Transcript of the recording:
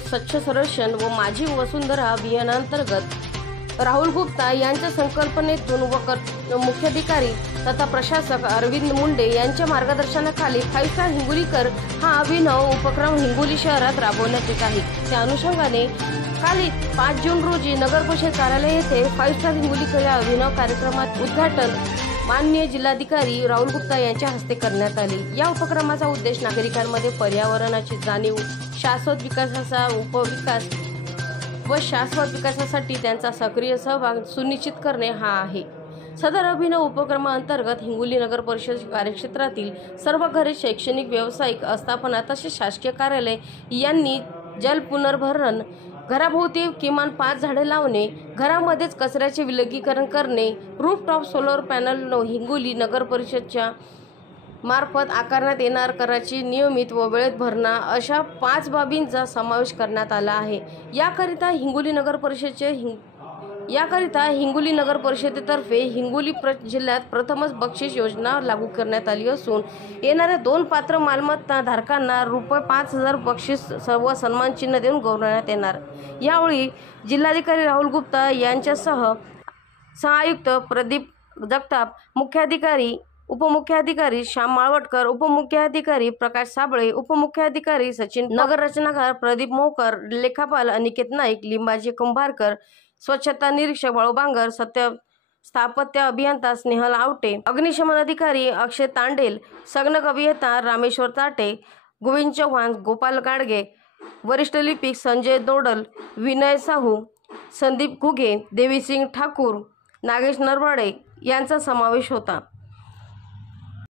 स्वच्छ सर्वेक्षण व माझी वसुंधरा अभियानांतर्गत राहुल गुप्ता यांच्या संकल्पनेतून मुख्याधिकारी तथा प्रशासक अरविंद मुंडे यांच्या मार्गदर्शनाखाली 5 स्टार हिंगोलीकर हा अभिनव उपक्रम हिंगोली शहरात राबवण्यात येत आहे। त्या अनुषंगाने काल 5 जून रोजी नगर परिषद कार्यालय येथे 5 स्टार हिंगोलीकर या अभिनव कार्यक्रमात उद्घाटन माननीय जिल्हाधिकारी राहुल गुप्ता यांच्या हस्ते करण्यात आले। या उपक्रमाचा उद्देश नागरिकांमध्ये पर्यावरणाची जाणीव, शाश्वत विकासाचा उपविकास व शाश्वत विकासासाठी त्यांचा सक्रिय सहभाग सुनिश्चित करणे हा आहे। सदर अभिनव उपक्रमाअंतर्गत हिंगोली नगर परिषद कार्यक्षेत्रातील सर्व घरे, शैक्षणिक, व्यावसायिक आस्थापना तसेच शासकीय कार्यालय यांनी जल पुनर्भरण, घराभोवती किमान 5 झाडे लावणे, घरामध्येच कचऱ्याचे विलगीकरण करणे, रूफटॉप सोलर पॅनल हिंगोली नगर परिषदच्या मार्फत आकारण्यात येणार कराची नियमित व वेळेत भरणा अशा 5 बाबींचा समावेश करण्यात आला आहे। याकरिता हिंगोली नगर परिषदेतर्फे हिंगोली जिल्ह्यात प्रथमच बक्षीस योजना लागू करण्यात आली असून येणाऱ्या 2 पात्र मालमत्ता धारकांना ₹5,000 बक्षीस व सन्मान चिन्ह देऊन गौरवण्यात येणार। यावेळी जिल्हाधिकारी राहुल गुप्ता यांच्यासह सहायुक्त प्रदीप जगताप, मुख्याधिकारी, उपमुख्याधिकारी श्याम माळवटकर, उपमुख्याधिकारी प्रकाश साबळे, उपमुख्याधिकारी सचिन, नगर रचनाकार प्रदीप मोहकर, लेखापाल अनिकेत नाईक, लिंबाजी कुंभारकर, स्वच्छता निरीक्षक बाळू बांगर, स्थापत्य अभियंता स्नेहल आवटे, अग्निशमन अधिकारी अक्षय तांडेल, संगणक अभियंता रामेश्वर ताटे, गोविंद चव्हाण, गोपाल गाडगे, वरिष्ठ लिपिक संजय दोडल, विनय साहू, संदीप घुगे, देवीसिंग ठाकूर, नागेश नरवाडे यांचा समावेश होता।